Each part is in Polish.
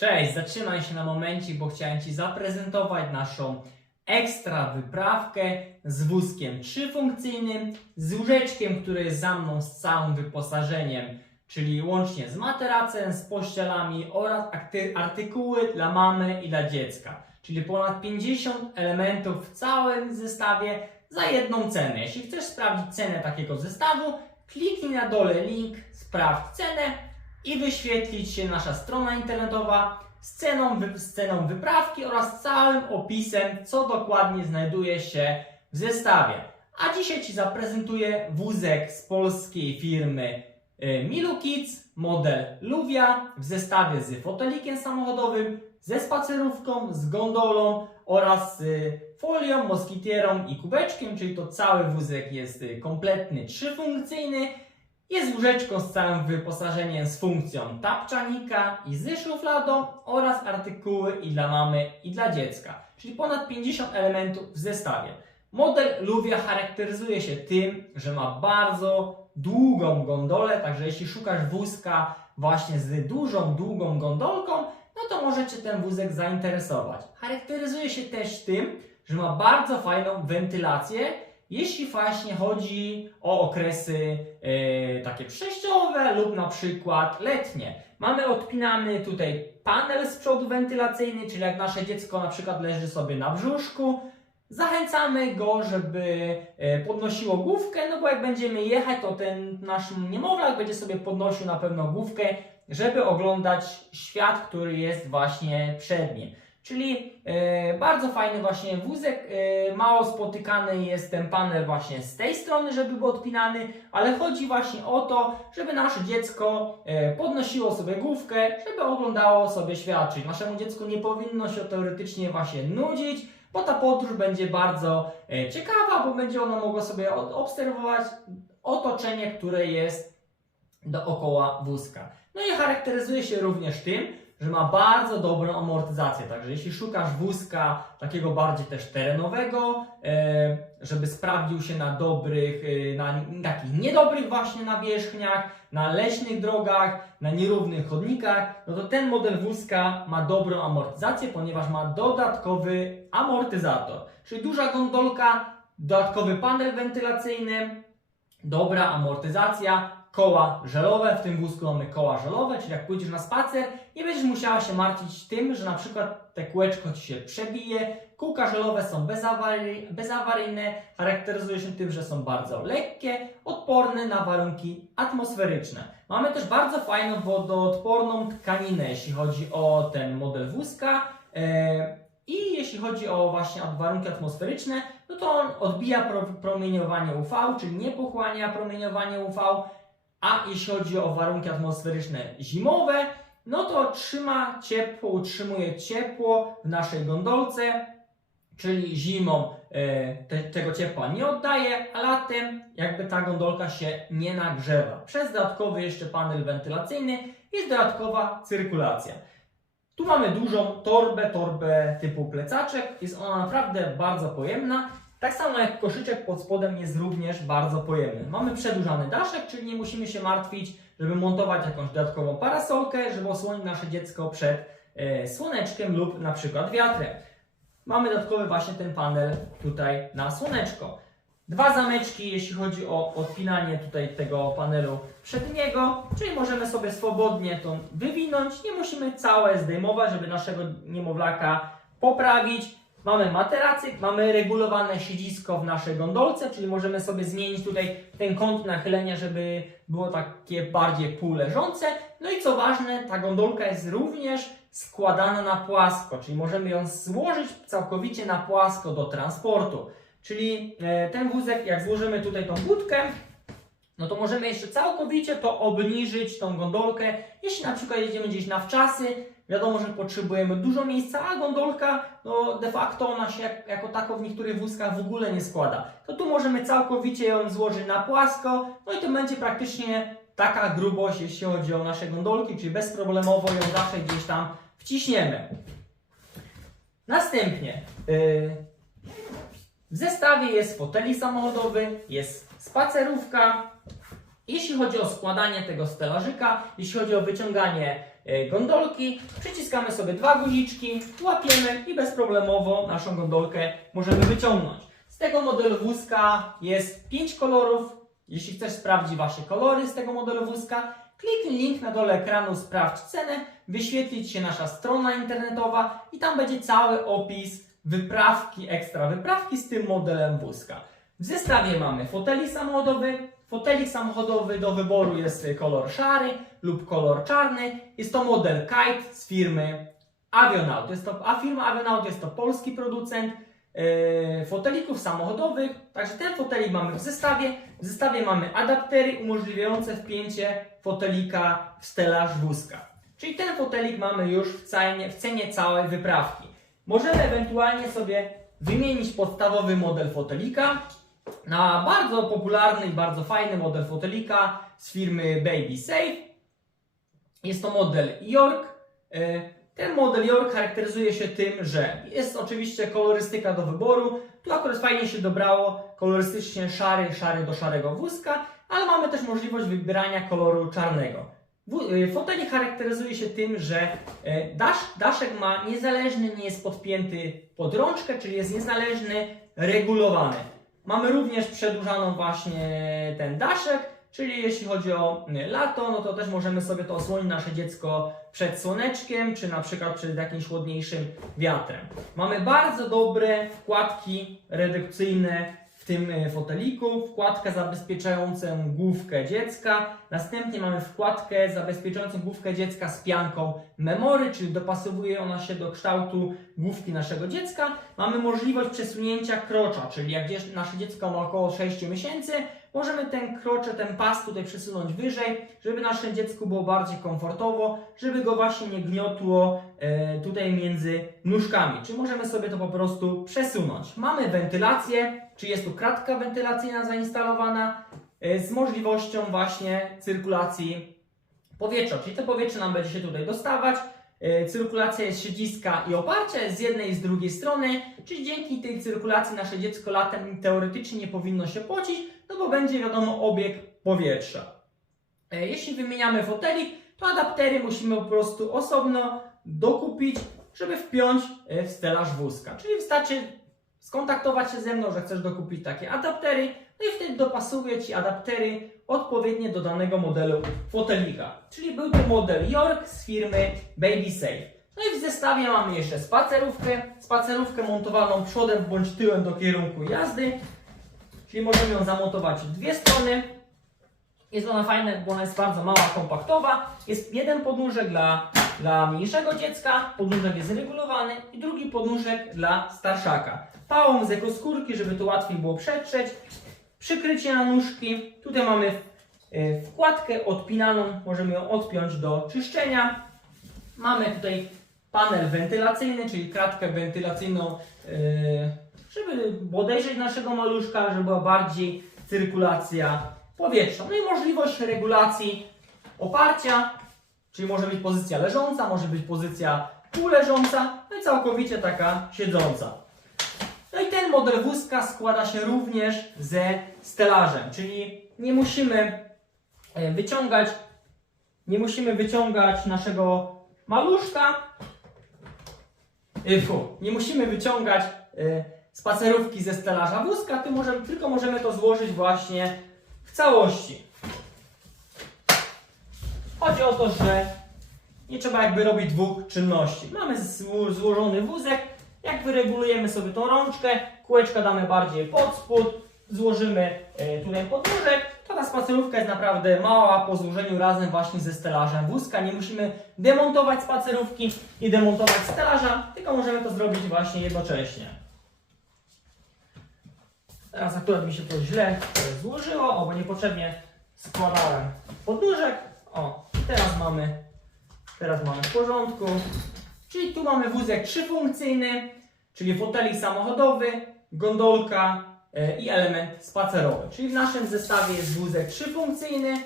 Cześć, zatrzymaj się na momencie, bo chciałem Ci zaprezentować naszą ekstra wyprawkę z wózkiem trzyfunkcyjnym, z łóżeczkiem, który jest za mną z całym wyposażeniem, czyli łącznie z materacem, z pościelami oraz artykuły dla mamy i dla dziecka. Czyli ponad 50 elementów w całym zestawie za jedną cenę. Jeśli chcesz sprawdzić cenę takiego zestawu, kliknij na dole link, sprawdź cenę i wyświetlić się nasza strona internetowa z ceną, z ceną wyprawki oraz całym opisem, co dokładnie znajduje się w zestawie. A dzisiaj Ci zaprezentuję wózek z polskiej firmy y, Milu Kids, model Luvia w zestawie z fotelikiem samochodowym, ze spacerówką, z gondolą oraz z folią, moskitierą i kubeczkiem, czyli to cały wózek jest y, kompletny, trzyfunkcyjny. Jest łóżeczką z całym wyposażeniem z funkcją tapczanika i z szufladą oraz artykuły i dla mamy i dla dziecka, czyli ponad 50 elementów w zestawie. Model Luvia charakteryzuje się tym, że ma bardzo długą gondolę, także jeśli szukasz wózka właśnie z dużą, długą gondolką, no to może Cię ten wózek zainteresować. Charakteryzuje się też tym, że ma bardzo fajną wentylację, jeśli właśnie chodzi o okresy e, takie przejściowe lub na przykład letnie. Mamy odpinany tutaj panel z przodu wentylacyjny, czyli jak nasze dziecko na przykład leży sobie na brzuszku, zachęcamy go, żeby e, podnosiło główkę, no bo jak będziemy jechać, to ten nasz niemowlak będzie sobie podnosił na pewno główkę, żeby oglądać świat, który jest właśnie przed nim. Czyli e, bardzo fajny właśnie wózek, e, mało spotykany jest ten panel właśnie z tej strony, żeby był odpinany, ale chodzi właśnie o to, żeby nasze dziecko e, podnosiło sobie główkę, żeby oglądało sobie świat, czyli naszemu dziecku nie powinno się teoretycznie właśnie nudzić, bo ta podróż będzie bardzo ciekawa, bo będzie ono mogło sobie obserwować otoczenie, które jest dookoła wózka. No i charakteryzuje się również tym, że ma bardzo dobrą amortyzację. Także jeśli szukasz wózka takiego bardziej też terenowego, e, żeby sprawdził się na dobrych, e, na takich niedobrych właśnie nawierzchniach, na leśnych drogach, na nierównych chodnikach, no to ten model wózka ma dobrą amortyzację, ponieważ ma dodatkowy amortyzator. Czyli duża gondolka, dodatkowy panel wentylacyjny, dobra amortyzacja, koła żelowe, w tym wózku mamy koła żelowe, czyli jak pójdziesz na spacer, nie będziesz musiała się martwić tym, że na przykład te kółeczko Ci się przebije. Kółka żelowe są bezawary, bezawaryjne, charakteryzują się tym, że są bardzo lekkie, odporne na warunki atmosferyczne. Mamy też bardzo fajną wodoodporną tkaninę, jeśli chodzi o ten model wózka. E, I jeśli chodzi o właśnie warunki atmosferyczne, no to on odbija pro, promieniowanie UV, czyli nie pochłania promieniowania UV, a jeśli chodzi o warunki atmosferyczne zimowe, no to trzyma ciepło, utrzymuje ciepło w naszej gondolce, czyli zimą e, te, tego ciepła nie oddaje, a latem jakby ta gondolka się nie nagrzewa. Przez dodatkowy jeszcze panel wentylacyjny jest dodatkowa cyrkulacja. Tu mamy dużą torbę, torbę typu plecaczek. Jest ona naprawdę bardzo pojemna. Tak samo jak koszyczek pod spodem jest również bardzo pojemny. Mamy przedłużany daszek, czyli nie musimy się martwić, żeby montować jakąś dodatkową parasolkę, żeby osłonić nasze dziecko przed e, słoneczkiem lub na przykład wiatrem. Mamy dodatkowy właśnie ten panel tutaj na słoneczko. Dwa zameczki, jeśli chodzi o odpinanie tutaj tego panelu przedniego, czyli możemy sobie swobodnie to wywinąć, nie musimy całe zdejmować, żeby naszego niemowlaka poprawić. Mamy materacyk, mamy regulowane siedzisko w naszej gondolce, czyli możemy sobie zmienić tutaj ten kąt nachylenia, żeby było takie bardziej półleżące. No i co ważne, ta gondolka jest również składana na płasko, czyli możemy ją złożyć całkowicie na płasko do transportu. Czyli e, ten wózek, jak złożymy tutaj tą budkę, no to możemy jeszcze całkowicie to obniżyć, tą gondolkę. Jeśli na przykład jedziemy gdzieś na wczasy, wiadomo, że potrzebujemy dużo miejsca, a gondolka, no de facto ona się jak, jako tako w niektórych wózkach w ogóle nie składa. To tu możemy całkowicie ją złożyć na płasko, no i to będzie praktycznie taka grubość, jeśli chodzi o nasze gondolki, czyli bezproblemowo ją zawsze gdzieś tam wciśniemy. Następnie yy, w zestawie jest fotelik samochodowy, jest spacerówka. Jeśli chodzi o składanie tego stelażyka, jeśli chodzi o wyciąganie e, gondolki, przyciskamy sobie dwa guziczki, łapiemy i bezproblemowo naszą gondolkę możemy wyciągnąć. Z tego modelu wózka jest 5 kolorów. Jeśli chcesz sprawdzić Wasze kolory z tego modelu wózka, kliknij link na dole ekranu, sprawdź cenę, wyświetli Ci się nasza strona internetowa i tam będzie cały opis wyprawki, ekstra wyprawki z tym modelem wózka. W zestawie mamy fotelik samochodowy. Fotelik samochodowy do wyboru jest kolor szary lub kolor czarny. Jest to model Kite z firmy Avionaut. Jest to, a firma Avionaut jest to polski producent e, fotelików samochodowych. Także ten fotelik mamy w zestawie. W zestawie mamy adaptery umożliwiające wpięcie fotelika w stelaż wózka. Czyli ten fotelik mamy już w cenie, w cenie całej wyprawki. Możemy ewentualnie sobie wymienić podstawowy model fotelika na bardzo popularny i bardzo fajny model fotelika z firmy Baby Safe. Jest to model York. E, Ten model York charakteryzuje się tym, że jest oczywiście kolorystyka do wyboru. Tu akurat fajnie się dobrało kolorystycznie szary, szary do szarego wózka, ale mamy też możliwość wybierania koloru czarnego. Y, Fotelik charakteryzuje się tym, że e, dasz, daszek ma niezależny, nie jest podpięty pod rączkę, czyli jest niezależny, regulowany. Mamy również przedłużaną właśnie ten daszek, czyli jeśli chodzi o y, lato, no to też możemy sobie to osłonić nasze dziecko przed słoneczkiem, czy na przykład przed jakimś chłodniejszym wiatrem. Mamy bardzo dobre wkładki redukcyjne w tym y, foteliku, wkładkę zabezpieczającą główkę dziecka, następnie mamy wkładkę zabezpieczającą główkę dziecka z pianką memory, czyli dopasowuje ona się do kształtu główki naszego dziecka. Mamy możliwość przesunięcia krocza, czyli jak nasze dziecko ma około 6 miesięcy, możemy ten krocze, ten pas tutaj przesunąć wyżej, żeby nasze dziecku było bardziej komfortowo, żeby go właśnie nie gniotło e, tutaj między nóżkami. Czy możemy sobie to po prostu przesunąć. Mamy wentylację, czy jest tu kratka wentylacyjna zainstalowana e, z możliwością właśnie cyrkulacji powietrza, czyli to powietrze nam będzie się tutaj dostawać. E, Cyrkulacja jest siedziska i oparcia jest z jednej i z drugiej strony, czyli dzięki tej cyrkulacji nasze dziecko latem teoretycznie nie powinno się pocić, no bo będzie wiadomo obieg powietrza. E, Jeśli wymieniamy fotelik, to adaptery musimy po prostu osobno dokupić, żeby wpiąć w stelaż wózka. Czyli wystarczy skontaktować się ze mną, że chcesz dokupić takie adaptery, no i wtedy dopasuje Ci adaptery odpowiednie do danego modelu fotelika. Czyli był to model York z firmy Baby Safe. No i w zestawie mamy jeszcze spacerówkę, spacerówkę montowaną przodem bądź tyłem do kierunku jazdy, czyli możemy ją zamontować w dwie strony. Jest ona fajna, bo ona jest bardzo mała, kompaktowa. Jest jeden podnóżek dla, dla mniejszego dziecka, podnóżek jest regulowany i drugi podnóżek dla starszaka. Pałą z ekoskórki, żeby to łatwiej było przetrzeć. Przykrycie na nóżki. Tutaj mamy e, wkładkę odpinaną, możemy ją odpiąć do czyszczenia. Mamy tutaj panel wentylacyjny, czyli kratkę wentylacyjną, e, żeby podejrzeć naszego maluszka, żeby była bardziej cyrkulacja powietrza. No i możliwość regulacji oparcia, czyli może być pozycja leżąca, może być pozycja półleżąca, no i całkowicie taka siedząca. No i ten model wózka składa się również ze stelażem, czyli nie musimy e, wyciągać, nie musimy wyciągać naszego maluszka, e, fu, nie musimy wyciągać e, spacerówki ze stelaża wózka, tylko możemy to złożyć właśnie w całości. Chodzi o to, że nie trzeba jakby robić dwóch czynności. Mamy zło- złożony wózek, jak wyregulujemy sobie tą rączkę, kółeczka damy bardziej pod spód, złożymy e, tutaj podnóżek, to ta spacerówka jest naprawdę mała po złożeniu razem właśnie ze stelażem wózka. Nie musimy demontować spacerówki i demontować stelaża, tylko możemy to zrobić właśnie jednocześnie. Teraz akurat mi się to źle e, złożyło, o, bo niepotrzebnie składałem podnóżek. O, teraz mamy, teraz mamy w porządku. Czyli tu mamy wózek trzyfunkcyjny, czyli fotelik samochodowy, gondolka e, i element spacerowy. Czyli w naszym zestawie jest wózek trzyfunkcyjny.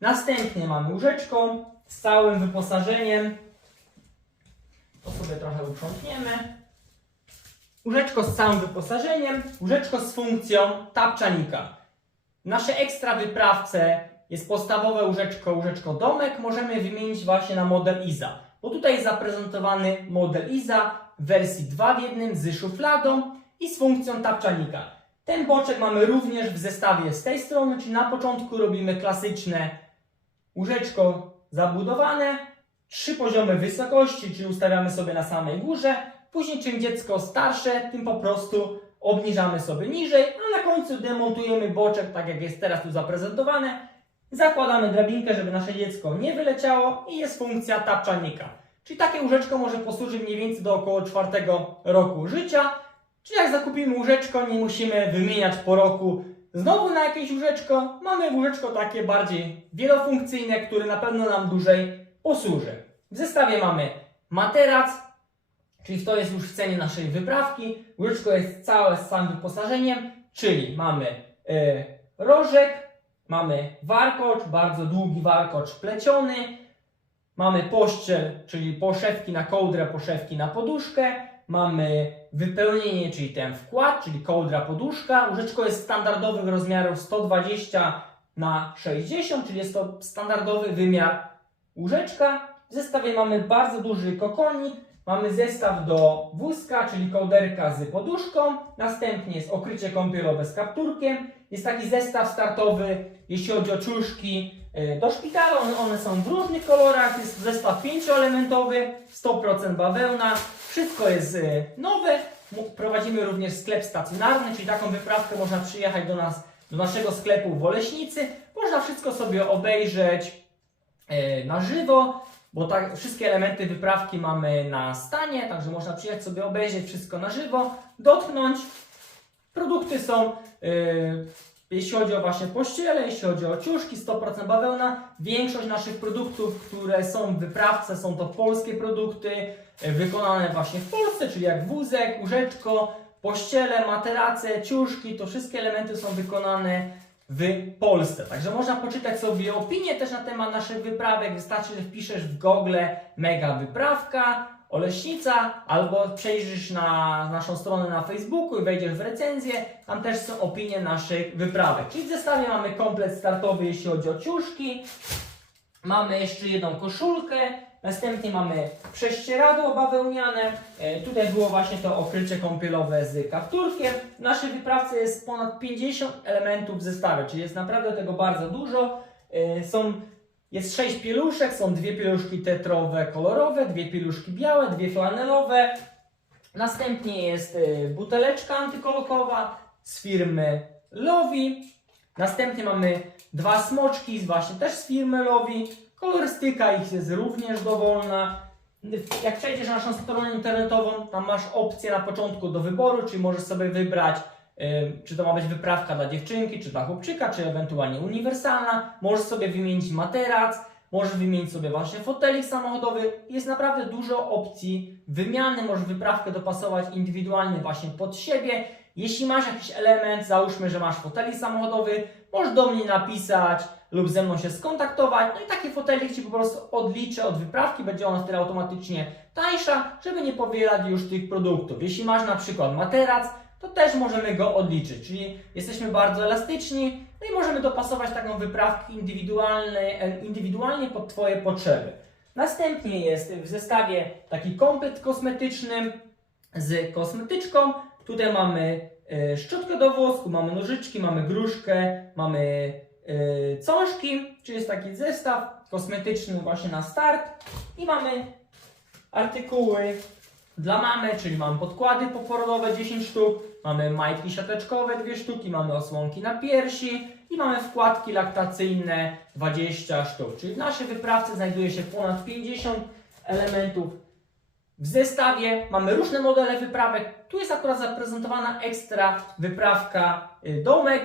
Następnie mamy łóżeczko z całym wyposażeniem. To sobie trochę uprzątniemy. Łóżeczko z całym wyposażeniem, łóżeczko z funkcją tapczanika. W naszej ekstra wyprawce jest podstawowe łóżeczko, łóżeczko domek, możemy wymienić właśnie na model Iza. Bo tutaj zaprezentowany model Iza w wersji 2 w 1 z szufladą i z funkcją tapczanika. Ten boczek mamy również w zestawie z tej strony, czyli na początku robimy klasyczne łóżeczko zabudowane, trzy poziomy wysokości, czyli ustawiamy sobie na samej górze. Później czym dziecko starsze, tym po prostu obniżamy sobie niżej, a na końcu demontujemy boczek, tak jak jest teraz tu zaprezentowane. Zakładamy drabinkę, żeby nasze dziecko nie wyleciało i jest funkcja tapczanika. Czyli takie łóżeczko może posłużyć mniej więcej do około czwartego roku życia. Czyli jak zakupimy łóżeczko, nie musimy wymieniać po roku znowu na jakieś łóżeczko. Mamy łóżeczko takie bardziej wielofunkcyjne, które na pewno nam dłużej posłuży. W zestawie mamy materac, czyli to jest już w cenie naszej wyprawki. Łóżeczko jest całe z całym wyposażeniem, czyli mamy e, rożek, mamy warkocz, bardzo długi warkocz pleciony, mamy pościel, czyli poszewki na kołdrę, poszewki na poduszkę, mamy wypełnienie, czyli ten wkład, czyli kołdra, poduszka. Łóżeczko jest standardowych rozmiarów 120 na 60, czyli jest to standardowy wymiar łóżeczka. W zestawie mamy bardzo duży kokonik, mamy zestaw do wózka, czyli kołderka z poduszką, następnie jest okrycie kąpielowe z kapturkiem, jest taki zestaw startowy, jeśli chodzi o ciuszki e, do szpitala, one, są w różnych kolorach, jest zestaw pięcioelementowy, 100% bawełna, wszystko jest e, nowe, prowadzimy również sklep stacjonarny, czyli taką wyprawkę można przyjechać do nas, do naszego sklepu w Oleśnicy, można wszystko sobie obejrzeć e, na żywo, bo tak, wszystkie elementy wyprawki mamy na stanie, także można przyjechać sobie obejrzeć wszystko na żywo, dotknąć. Produkty są, yy, jeśli chodzi o właśnie pościele, jeśli chodzi o ciuszki, 100% bawełna. Większość naszych produktów, które są w wyprawce, są to polskie produkty, yy, wykonane właśnie w Polsce, czyli jak wózek, łóżeczko, pościele, materace, ciuszki, to wszystkie elementy są wykonane w Polsce. Także można poczytać sobie opinie też na temat naszych wyprawek. Wystarczy, że wpiszesz w Google mega wyprawka, Oleśnica, albo przejrzysz na naszą stronę na Facebooku i wejdziesz w recenzję. Tam też są opinie naszych wyprawek. Czyli w zestawie mamy komplet startowy, jeśli chodzi o ciuszki. Mamy jeszcze jedną koszulkę. Następnie mamy prześcieradło bawełniane. E, tutaj było właśnie to okrycie kąpielowe z kapturkiem. W naszej wyprawce jest ponad 50 elementów w zestawie, czyli jest naprawdę tego bardzo dużo. E, są, jest 6 pieluszek, są dwie pieluszki tetrowe kolorowe, dwie pieluszki białe, dwie flanelowe. Następnie jest e, buteleczka antykolkowa z firmy Lovi. Następnie mamy dwa smoczki, właśnie też z firmy Lovi. Kolorystyka ich jest również dowolna. Jak przejdziesz na naszą stronę internetową, tam masz opcję na początku do wyboru, czyli możesz sobie wybrać, czy to ma być wyprawka dla dziewczynki, czy dla chłopczyka, czy ewentualnie uniwersalna. Możesz sobie wymienić materac, możesz wymienić sobie właśnie fotelik samochodowy. Jest naprawdę dużo opcji wymiany, możesz wyprawkę dopasować indywidualnie właśnie pod siebie. Jeśli masz jakiś element, załóżmy, że masz fotelik samochodowy, możesz do mnie napisać lub ze mną się skontaktować. No i taki fotelik Ci po prostu odliczę od wyprawki, będzie ona wtedy automatycznie tańsza, żeby nie powielać już tych produktów. Jeśli masz na przykład materac, to też możemy go odliczyć, czyli jesteśmy bardzo elastyczni, no i możemy dopasować taką wyprawkę indywidualnie, e, indywidualnie pod Twoje potrzeby. Następnie jest w zestawie taki komplet kosmetyczny z kosmetyczką. Tutaj mamy e, szczotkę do włosku, mamy nożyczki, mamy gruszkę, mamy e, cążki, czyli jest taki zestaw kosmetyczny właśnie na start i mamy artykuły dla mamy, czyli mamy podkłady poporodowe 10 sztuk, mamy majtki siateczkowe 2 sztuki, mamy osłonki na piersi i mamy wkładki laktacyjne 20 sztuk. Czyli w naszej wyprawce znajduje się ponad 50 elementów w zestawie. Mamy różne modele wyprawek. Tu jest akurat zaprezentowana ekstra wyprawka y, domek,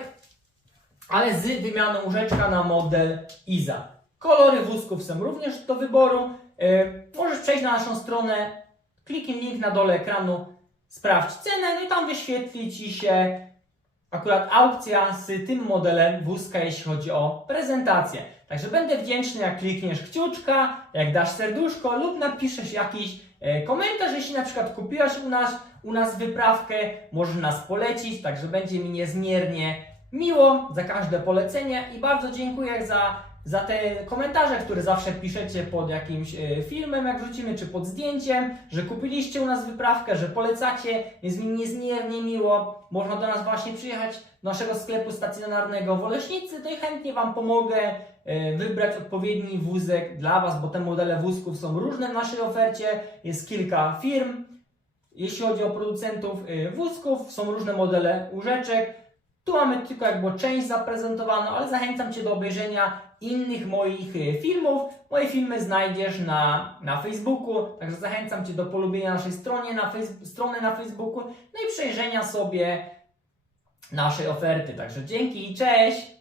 ale z wymianą łóżeczka na model Iza. Kolory wózków są również do wyboru. Y, Możesz przejść na naszą stronę, kliknij link na dole ekranu, sprawdź cenę, no i tam wyświetli Ci się akurat aukcja z tym modelem wózka, jeśli chodzi o prezentację. Także będę wdzięczny, jak klikniesz kciuczka, jak dasz serduszko lub napiszesz jakiś e, komentarz, jeśli na przykład kupiłaś u nas, u nas wyprawkę, możesz nas polecić, także będzie mi niezmiernie miło za każde polecenie i bardzo dziękuję za, za te komentarze, które zawsze piszecie pod jakimś e, filmem, jak wrzucimy, czy pod zdjęciem, że kupiliście u nas wyprawkę, że polecacie. Jest mi niezmiernie miło. Można do nas właśnie przyjechać do naszego sklepu stacjonarnego w Oleśnicy, to i chętnie Wam pomogę e, wybrać odpowiedni wózek dla Was, bo te modele wózków są różne w naszej ofercie. Jest kilka firm. Jeśli chodzi o producentów e, wózków, są różne modele łóżeczek. Tu mamy tylko jakby część zaprezentowaną, ale zachęcam Cię do obejrzenia innych moich e, filmów. Moje filmy znajdziesz na, na Facebooku, także zachęcam Cię do polubienia naszej stronie na strony na Facebooku, no i przejrzenia sobie naszej oferty. Także dzięki i cześć!